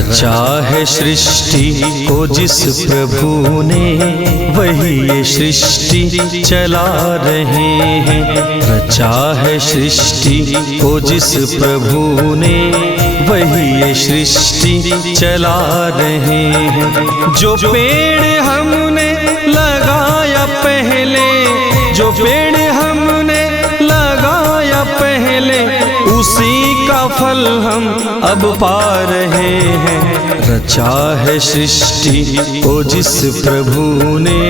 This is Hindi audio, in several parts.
रचा है सृष्टि को जिस प्रभु ने, वही ये सृष्टि चला रहे हैं। रचा है सृष्टि को जिस प्रभु ने, वही ये सृष्टि चला रहे हैं। जो पेड़ हमने लगाया पहले, जो पेड़ हमने लगाया पहले, उसी का फल हम अब पा रहे हैं। रचा है सृष्टि को जिस प्रभु ने,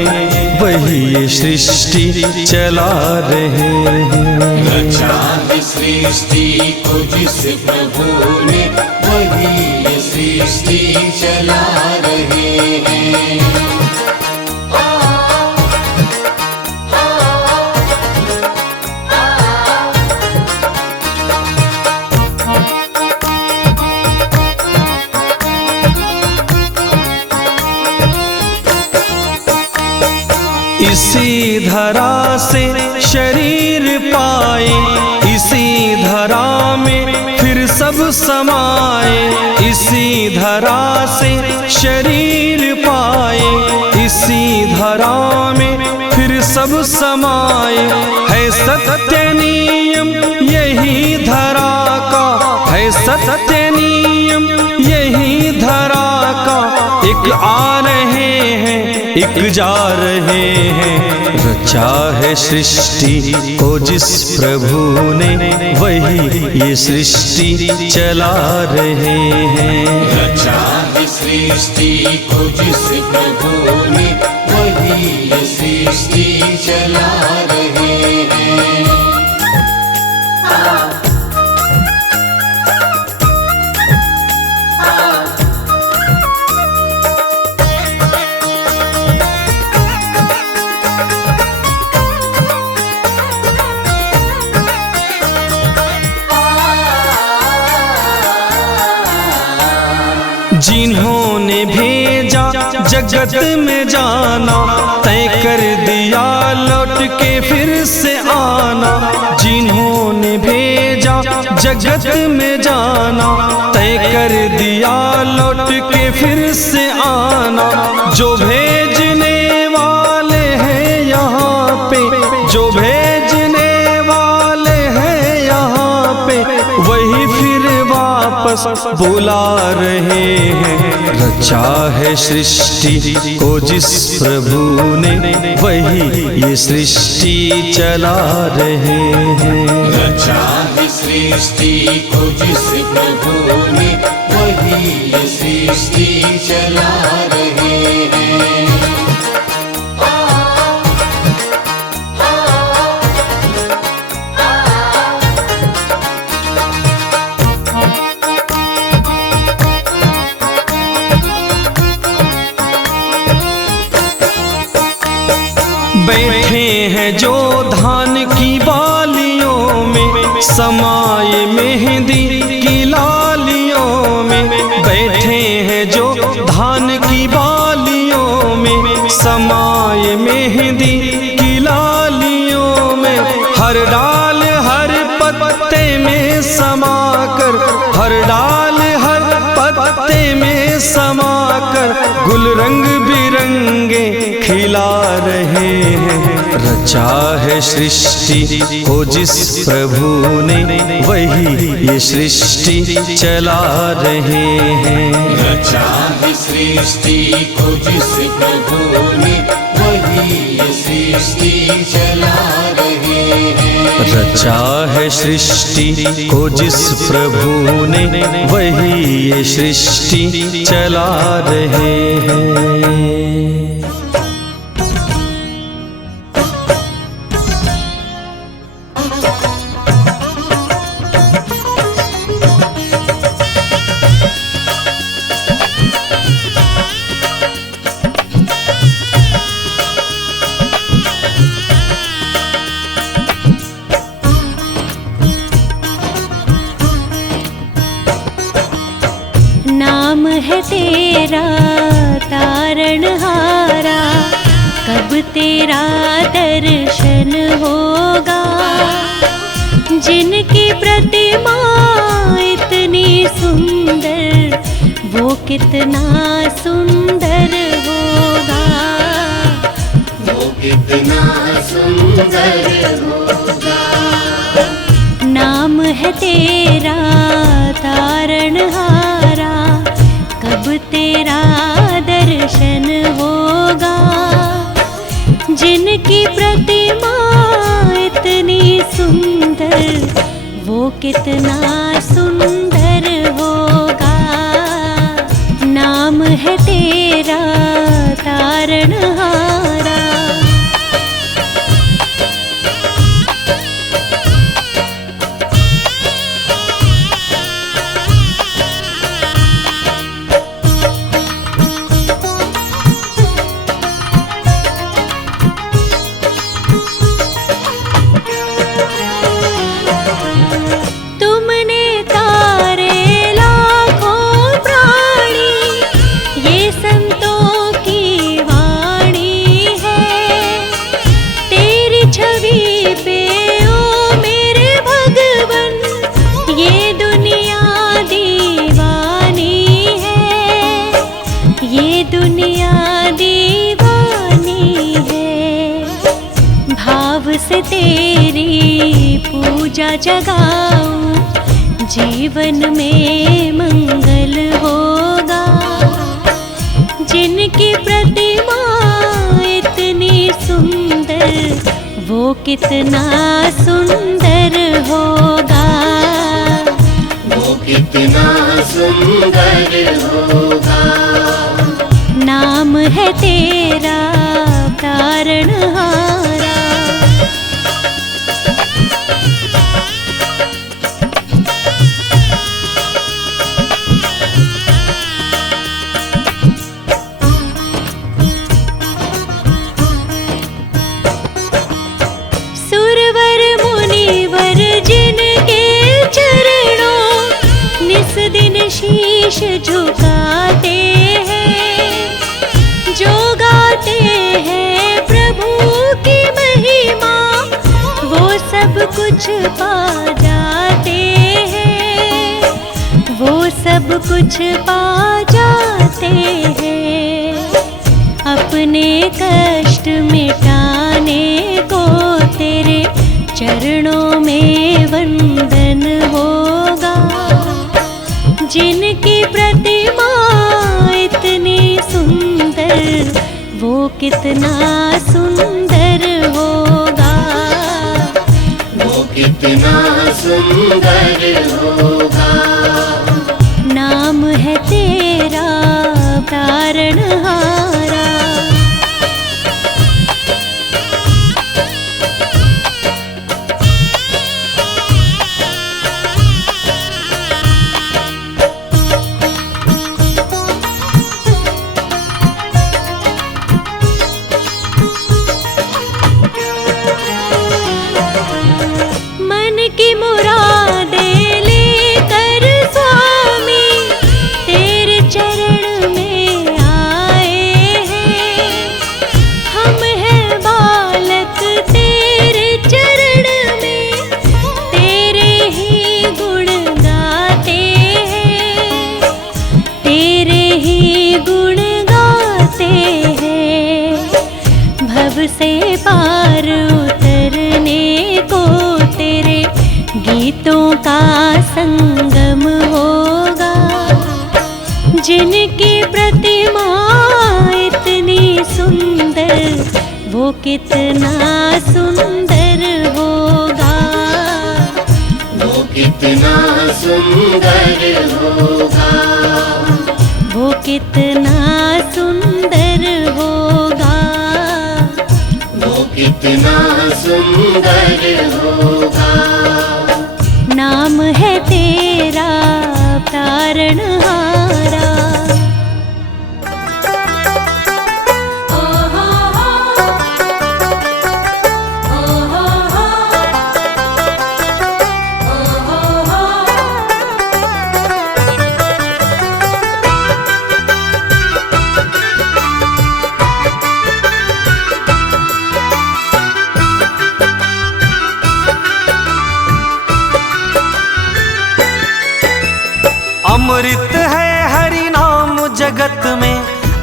वही ये सृष्टि चला रहे हैं। रचा है सृष्टि को जिस प्रभु ने, वही ये सृष्टि चला रहे हैं। इसी धरा से शरीर पाए, इसी धरा में फिर सब समाए। इसी धरा से शरीर पाए, इसी धरा में फिर सब समाए। है सत्य नियम यही धरा का, है सत्य नियम यही धरा का। एक आ रहे हैं एक जा रहे हैं। रचा है सृष्टि को जिस प्रभु ने, वही ये सृष्टि चला रहे हैं। रचा है सृष्टि को जिस प्रभु ने, वही ये सृष्टि चला रहे हैं। जिन्होंने भेजा जगत में जाना, तय कर दिया लौट के फिर से आना। जिन्होंने भेजा जगत में जाना, तय कर दिया लौट के फिर से आना। जो भेजने वाले हैं यहाँ पे, जो भेजने वाले हैं यहाँ पे, वही फिर वापस बुला रहे हैं। रचा है सृष्टि को जिस प्रभु ने, वही ये सृष्टि चला रहे हैं। रचा है सृष्टि को जिस प्रभु ने, वही ये सृष्टि चला रहे हैं। बैठे हैं जो धान की बालियों में, समाये मेहंदी की लालियों में। बैठे हैं जो धान की बालियों में, समाये मेहंदी की लालियों में। हर डाल हर पत्ते में समाकर, हर डाल हर पत्ते में समाकर, गुल रंग बिरंगे खिला रहे हैं। रचा है सृष्टि को जिस प्रभु ने, वही ये सृष्टि चला रहे हैं। रचा है सृष्टि को जिस प्रभु ने, वही ये सृष्टि चला रहे हैं। रचा है सृष्टि को जिस प्रभु ने, वही ये सृष्टि चला रहे हैं। नाम है तेरा तारणहारा, कब तेरा दर्शन होगा। जिनकी प्रतिमा इतनी सुंदर, वो कितना सुंदर होगा, वो कितना सुंदर होगा। नाम है तेरा तारणहारा, कब तेरा दर्शन होगा। जिनकी प्रतिमा इतनी सुंदर, वो कितना सुंदर होगा। नाम है तेरा तारणहारा। तुमने तारे लाखों प्राणी, ये संतों की वाणी है। तेरी छवि पे ओ मेरे भगवन, ये दुनिया दीवानी है, ये दुनिया दीवानी है। भाव से तेरी पूजा जगाऊं, जीवन में मंगल होगा। जिनकी प्रतिमा इतनी सुंदर, वो कितना सुंदर होगा, वो कितना सुंदर होगा। नाम है तेरा तारणहारा। सुरवर मुनिवर जिनके चरणों निस दिन शीश झुकाते हैं, जो गाते हैं प्रभु की महिमा, वो सब कुछ पा जाते हैं, वो सब कुछ पा जाते हैं। अपने कष्ट मिटाने को तेरे चरणों में वंदन होगा। जिनकी प्रतिमा इतनी सुंदर, वो कितना सुंदर होगा, वो कितना सुंदर होगा। नाम है तेरा तारणहारा। मन की मुरादें लेकर स्वामी तेरे चरण में आए हैं। हम हैं बालक तेरे चरण में, तेरे ही गुण गाते हैं, तेरे ही गुण गाते हैं। भव से पार उतरने को तेरे गीतों का संगम होगा। जिनकी प्रतिमा इतनी सुंदर, वो कितना सुंदर होगा, वो कितना सुंदर होगा। वो कितना सुंदर होगा, वो कितना सुंदर होगा। नाम है तेरा तारणहारा। अमृत है हरि नाम जगत में,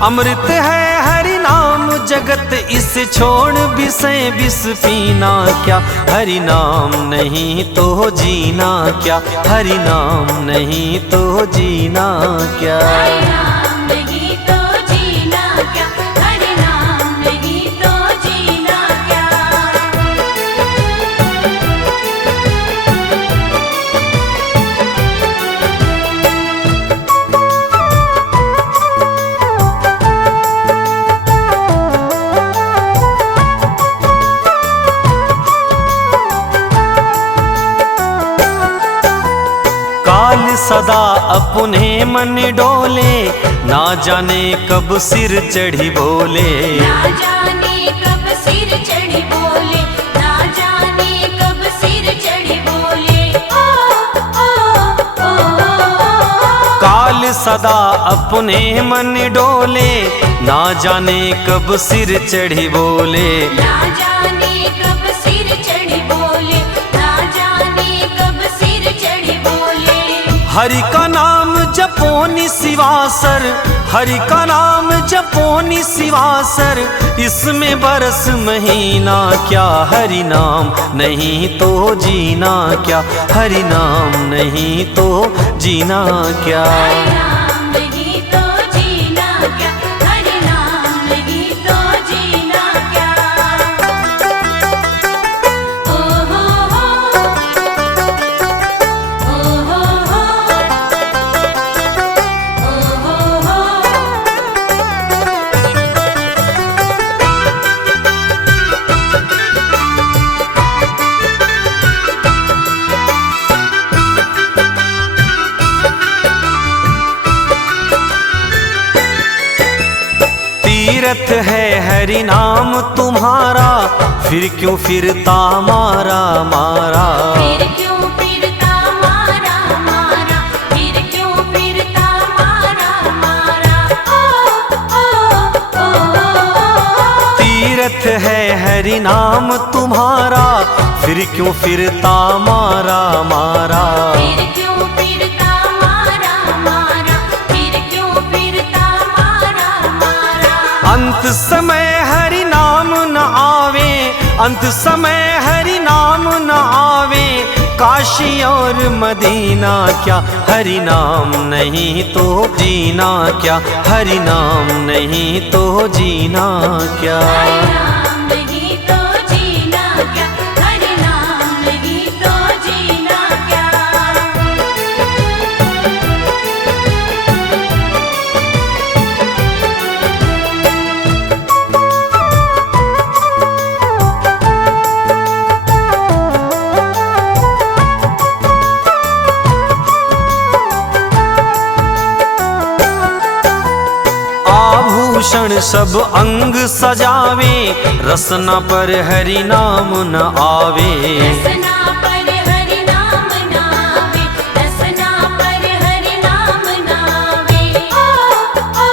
अमृत है हरि नाम जगत, इसे छोड़ विषय विष पीना क्या, हरि नाम नहीं तो जीना क्या, हरि नाम नहीं तो जीना क्या। हरि नाम नहीं तो जीना क्या, हरि नाम नहीं तो जीना क्या। काल सदा अपने मन डोले, ना जाने कब सिर चढ़ी बोले। ना जाने कब सिर चढ़ी बोले, ना जाने कब सिर चढ़ी बोले। ओ ओ ओ काल सदा अपने मन डोले, ना जाने कब सिर चढ़ी बोले। ना जाने कब सिर चढ़ी बोले, ना जाने कब सिर चढ़ी बोले। हरि का नाम जपो निशिवासर, हरि का नाम जपो निशिवासर, इसमें बरस महीना क्या, हरि नाम नहीं तो जीना क्या, हरि नाम नहीं तो जीना क्या। हरि नाम नहीं तो जीना क्या, हरि नाम नहीं तो जीना क्या। ओ हो हो, ओ हो हो, ओ हो हो। तीरथ है हरि नाम तुम्हारा, फिर क्यों फिरता मारा मारा। फिर क्यों फिरता मारा मारा, फिर क्यों फिरता मारा मारा। ओ ओ ओ तीरथ है हरि नाम तुम्हारा, फिर क्यों फिरता मारा मारा। फिर क्यों फिरता मारा मारा, फिर क्यों फिरता मारा मारा। अंत समय हरि नाम न आवे, अंत समय हरि नाम न आवे, काशी और मदीना क्या, हरि नाम नहीं तो जीना क्या, हरि नाम नहीं तो जीना क्या। हरि नाम नहीं तो जीना क्या, हरि नाम नहीं तो जीना क्या। आभूषण सब अंग सजावे, रसना पर हरि नाम न आवे। रसना पर हरि नाम नावे, रसना पर हरि नाम नावे। ओ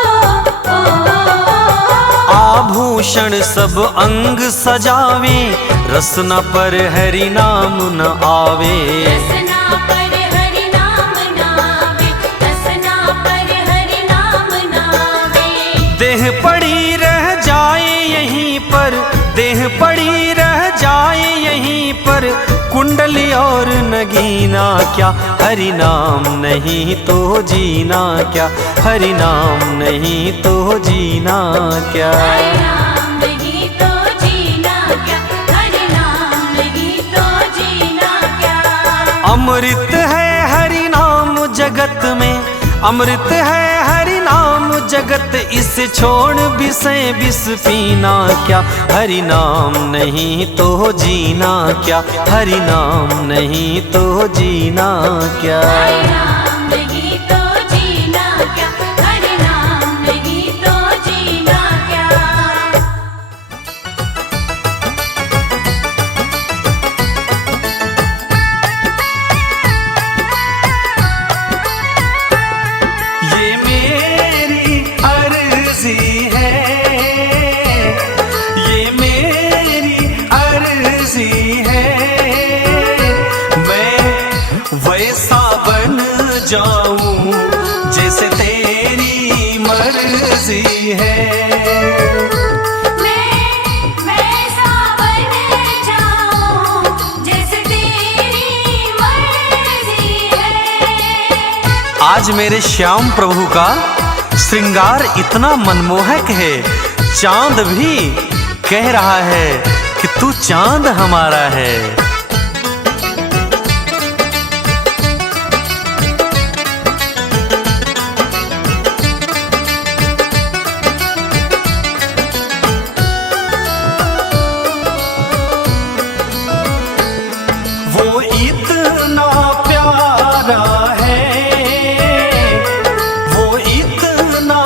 आभूषण सब अंग सजावे, रसना पर हरि नाम न आवे। रसना पर हरि नाम नावे, रसना पर हरि नाम नावे। देह पड़ी रह जाए यहीं पर, देह पड़ी रह जाए यहीं पर, कुंडली और नगीना क्या, हरि नाम नहीं तो जीना क्या, हरि नाम नहीं तो जीना क्या। हरि नाम नहीं तो जीना क्या, हरि नाम नहीं तो जीना क्या। अमृत है हरि नाम जगत में, अमृत है हरि नाम जगत, इसे छोड़ विषय विष पीना क्या, हरि नाम नहीं तो जीना क्या, हरि नाम नहीं तो जीना क्या। हरि नाम नहीं तो जीना क्या, हरि नाम नहीं तो जीना क्या। ये मेरी अर्जी है, ये मेरी अर्जी है, मैं वैसा बन जाऊं जैसे तेरी मर्जी आज मेरे श्याम प्रभु का श्रृंगार इतना मनमोहक है, चांद भी कह रहा है कि तू चांद हमारा है। वो इतना प्यारा है, वो इतना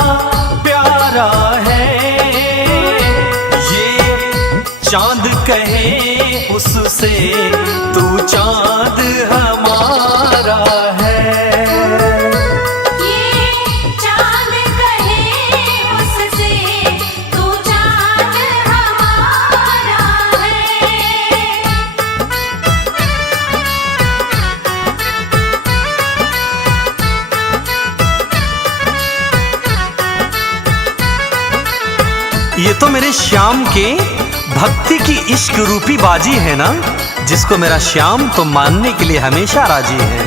प्यारा है, ये चांद कहे उससे तू चांद हमारा है। ये चांद कहे उससे तू चांद हमारा है। ये तो मेरे श्याम के भक्ति की इश्क रूपी बाजी है ना, जिसको मेरा श्याम तो मानने के लिए हमेशा राजी है।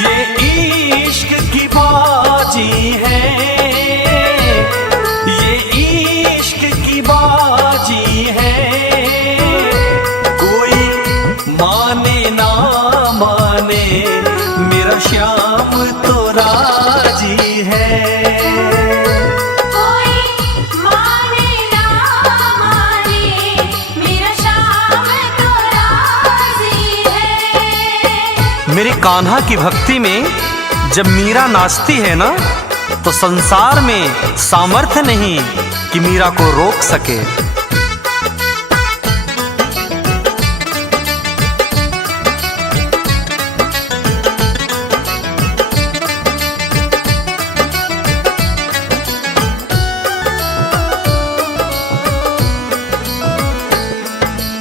ये इश्क की बाजी है, ये इश्क की बाजी है, कोई माने ना माने मेरा श्याम तो राजी है। कोई माने ना माने मेरा श्याम तो राजी है। मेरे कान्हा की भक्ति में जब मीरा नाचती है ना, तो संसार में सामर्थ्य नहीं कि मीरा को रोक सके।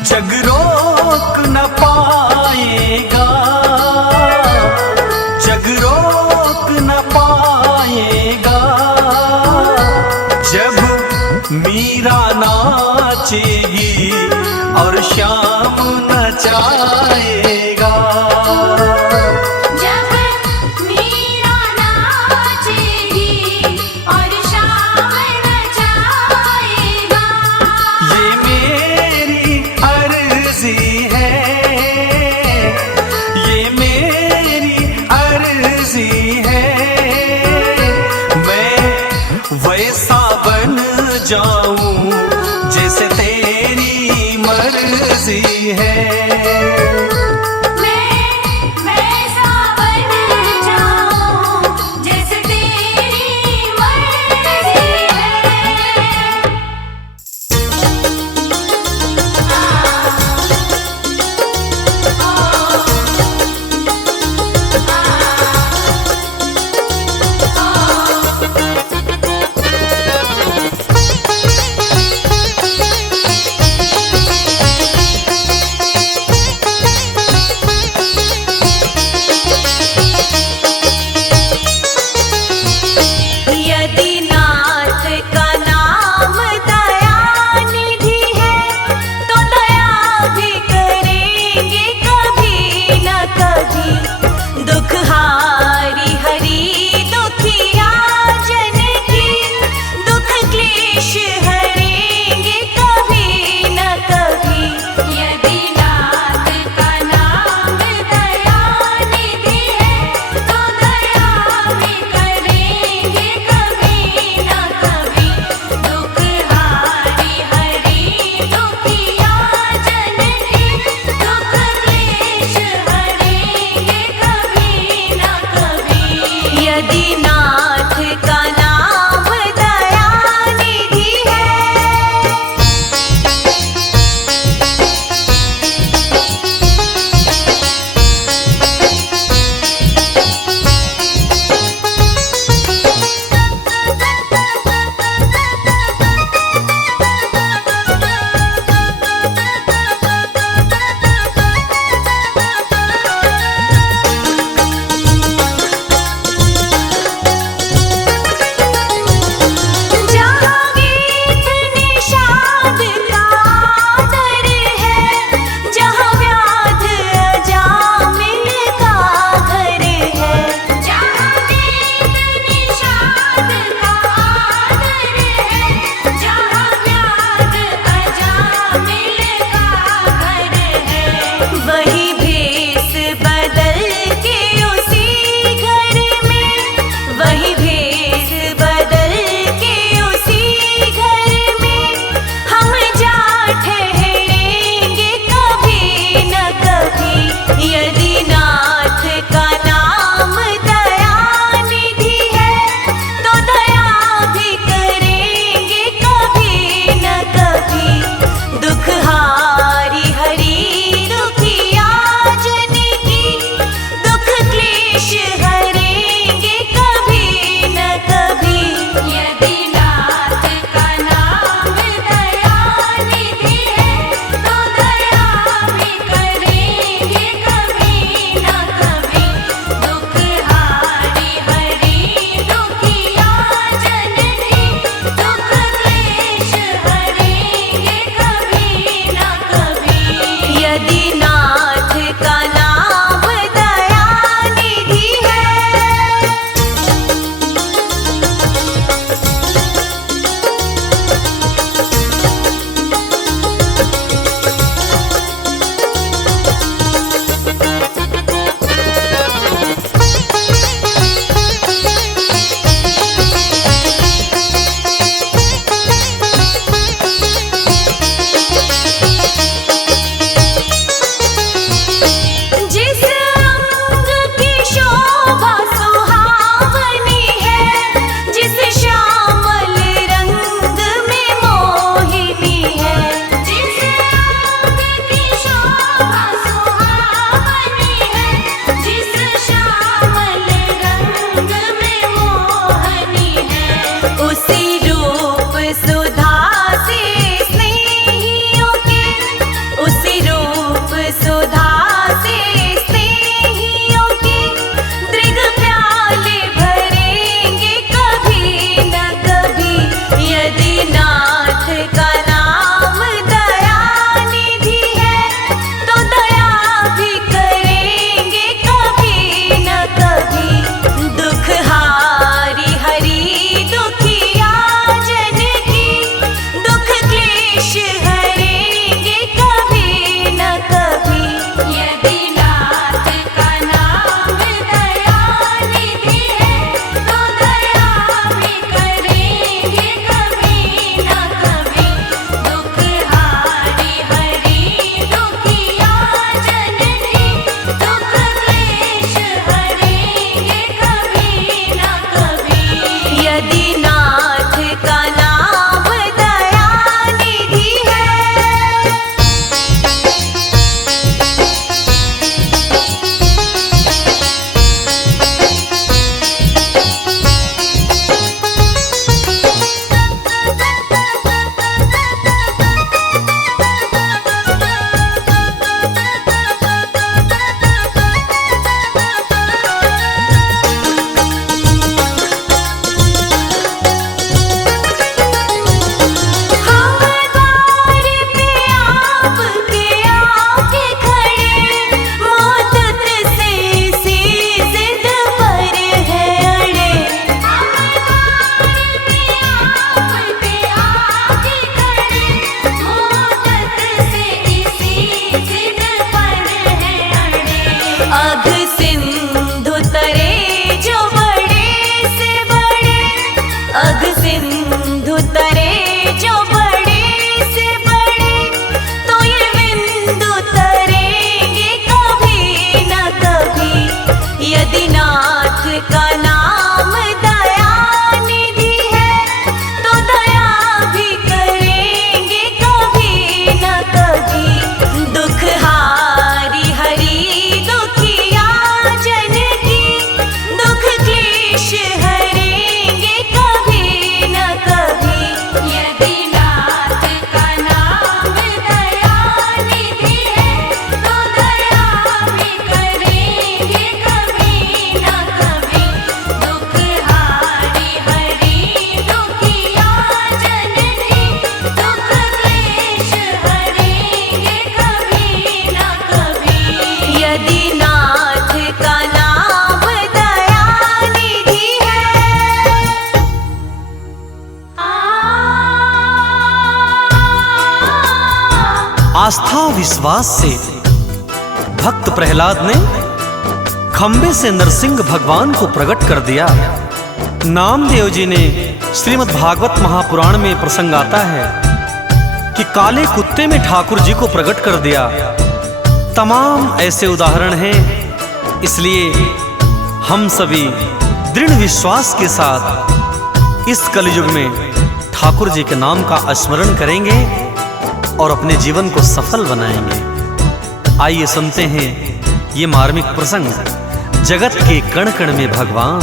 जग रोक न पाएगा, जग रोक न पाएगा, जब मीरा नाचेगी और श्याम नचाएगा। जब मीरा नाचेगी और श्याम नचाएगा। ये मेरी अर्जी है, ये मेरी अर्जी है, मैं वैसा बन जाऊं जैसे तेरी मर्जी है। यदि नाथ का नाम दया निधि है। अघ सिंधु तरे जो बड़े से बड़े, अघ सिंधु तरे जो बड़े से बड़े, तो ये बिंदु तरेंगे कभी न कभी। यदि नाथ का नाम दया निधि है, तो दया भी करेंगे कभी न कभी। दुख हारी हरि दुखिया जन की, दुख क्लेश हरेंगे कभी न कभी। यदि नाथ का नाम दया निधि है, तो दया भी करेंगे कभी न कभी। दुख हारी हरि दुखिया जन की, दुख क्लेश हरेंगे कभी न कभी। यदि नाथ का नाम दया निधि है। आस्था और विश्वास से भक्त प्रहलाद ने खंबे से नरसिंह भगवान को प्रकट कर दिया। नामदेव जी ने श्रीमद् भागवत महापुराण में प्रसंग आता है कि काले कुत्ते में ठाकुर जी को प्रकट कर दिया। तमाम ऐसे उदाहरण हैं। इसलिए हम सभी दृढ़ विश्वास के साथ इस कलयुग में ठाकुर जी के नाम का स्मरण करेंगे और अपने जीवन को सफल बनाएंगे। आइए सुनते हैं ये मार्मिक प्रसंग, जगत के कण कण में भगवान।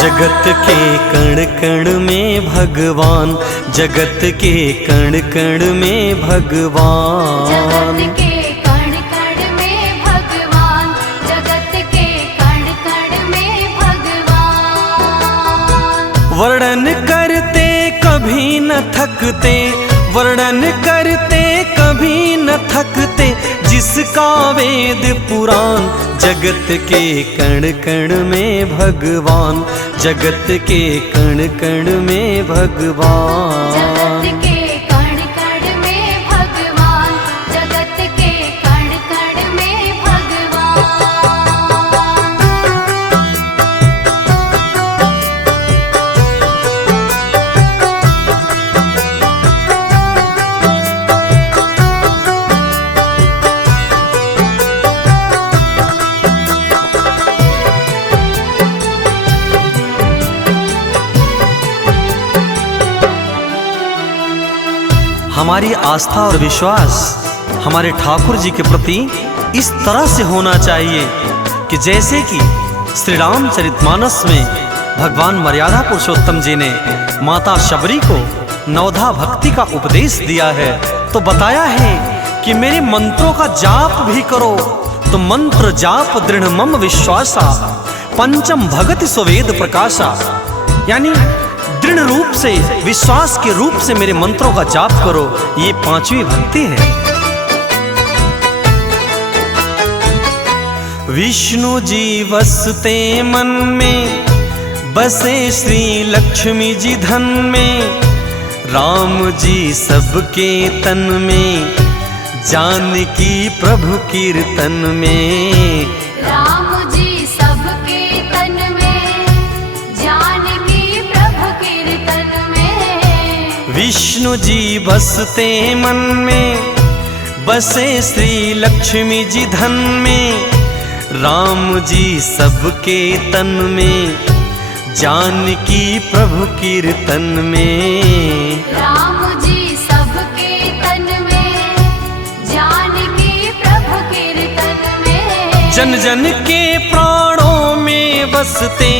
जगत के कण कण में भगवान, जगत के कण कण में भगवान। जगत के कण कण में भगवान, जगत के कण कण में भगवान। वर्णन करते कभी न थकते, वर्णन करते कभी न थकते, जिसका वेद पुराण। जगत के कण कण में भगवान, जगत के कण कण में भगवान। जगत के कण कण में भगवान, जगत के कण कण में भगवान। हमारी आस्था और विश्वास हमारे ठाकुर जी के प्रति इस तरह से होना चाहिए कि जैसे कि श्री रामचरितमानस में भगवान मर्यादा पुरुषोत्तम जी ने माता शबरी को नवधा भक्ति का उपदेश दिया है, तो बताया है कि मेरे मंत्रों का जाप भी करो, तो मंत्र जाप दृढ़ मम विश्वासा, पंचम भगति स्ववेद प्रकाशा। यानी दृढ़ रूप से, विश्वास के रूप से मेरे मंत्रों का जाप करो। ये पांचवी भक्ति है। विष्णु जी बसते मन में, बसे श्री लक्ष्मी जी धन में, राम जी सबके तन में, जानकी प्रभु कीर्तन में। राम जी सबके तन में, जानकी प्रभु कीर्तन में। विष्णु जी बसते मन में, बसे श्री लक्ष्मी जी धन में, राम जी सबके तन में, जानकी प्रभु कीर्तन में। राम जी सबके तन में, जानकी प्रभु कीर्तन में। जन जन के प्राणों में बसते,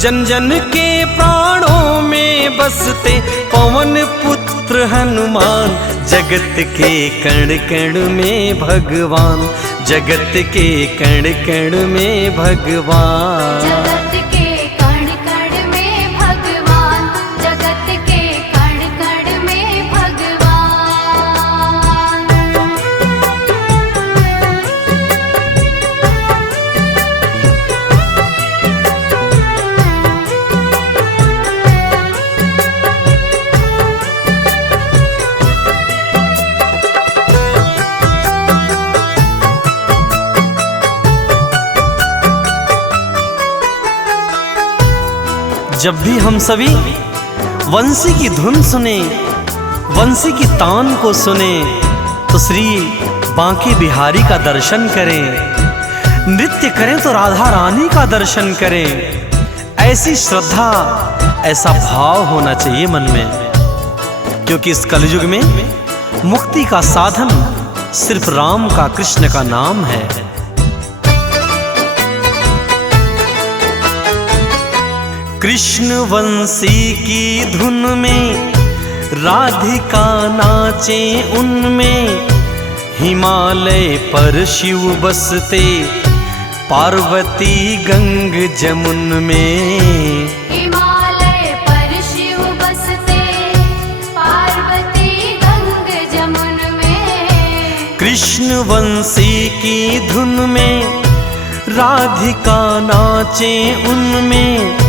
जन जन के प्राणों में बसते, पवन पुत्र हनुमान, जगत के कण कण में भगवान, जगत के कण कण में भगवान। जगत के कण कण में भगवान, जगत के कण कण में भगवान। जब भी हम सभी वंशी की धुन सुने, वंशी की तान को सुने, तो श्री बांके बिहारी का दर्शन करें, नृत्य करें तो राधा रानी का दर्शन करें। ऐसी श्रद्धा, ऐसा भाव होना चाहिए मन में, क्योंकि इस कलयुग में मुक्ति का साधन सिर्फ राम का, कृष्ण का नाम है। कृष्ण वंशी की धुन में राधिका नाचे उनमें, हिमालय पर शिव बसते, पार्वती गंग जमुन में। हिमालय पर शिव बसते, पार्वती गंग जमुन में। कृष्ण वंशी की धुन में राधिका नाचे उनमें,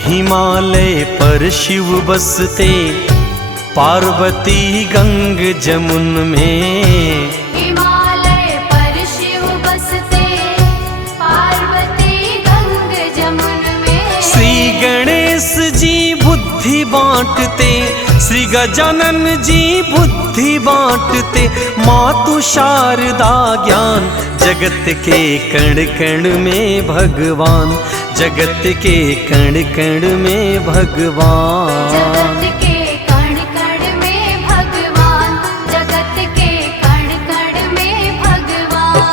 हिमालय पर शिव बसते, पार्वती गंग जमुन में। हिमालय पर शिव बसते, पार्वती गंग जमुन में। श्री गणेश जी बुद्धि बांटते, श्री गजानन जी बुद्धि बांटते, मातु शारदा ज्ञान, जगत के कण कण में भगवान, जगत के कण कण में भगवान। जगत के कण कण में भगवान, जगत के कण कण में भगवान।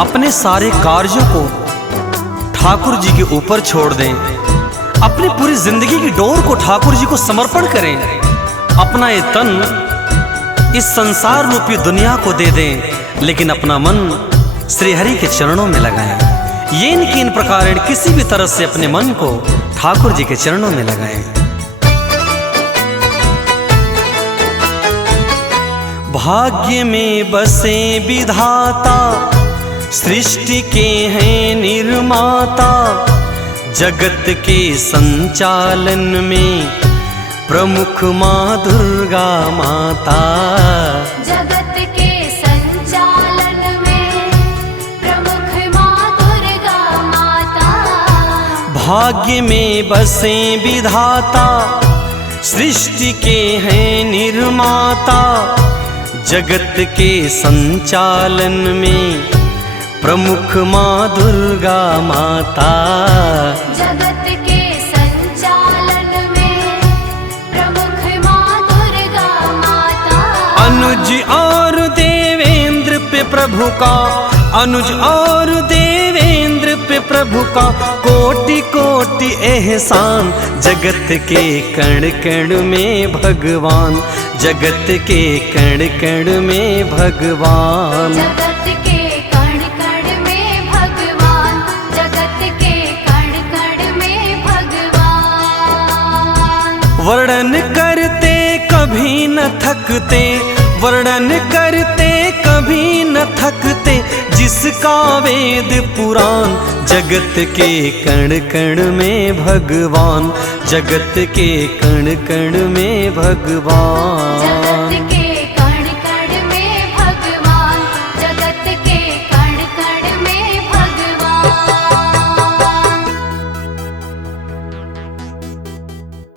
अपने सारे कार्यों को ठाकुर जी के ऊपर छोड़ दें, अपनी पूरी जिंदगी की डोर को ठाकुर जी को समर्पण करें, अपना ये तन इस संसार रूपी दुनिया को दे दें, लेकिन अपना मन श्री हरि के चरणों में लगाएं। ये इनकी इन प्रकार किसी भी तरह से अपने मन को ठाकुर जी के चरणों में लगाएं। भाग्य में बसे विधाता, सृष्टि के हैं निर्माता, जगत के संचालन में प्रमुख माँ दुर्गा माता। जगत के संचालन में प्रमुख माँ दुर्गा माता। भाग्य में बसे विधाता, सृष्टि के हैं निर्माता, जगत के संचालन में प्रमुख माँ दुर्गा माता। जगत के संचालन में प्रमुख माँ दुर्गा माता। अनुज और देवेंद्र पे प्रभु का, अनुज और देवेंद्र पे प्रभु का कोटि कोटि एहसान, जगत के कण कण में भगवान, जगत के कण कण में भगवान। जगत के कण कण में भगवान, जगत के कण कण में भगवान। वर्णन करते कभी न थकते, वर्णन करते कभी न थकते, जिसका वेद पुराण, जगत के कण कण में भगवान, जगत के कण कण में भगवान। जगत के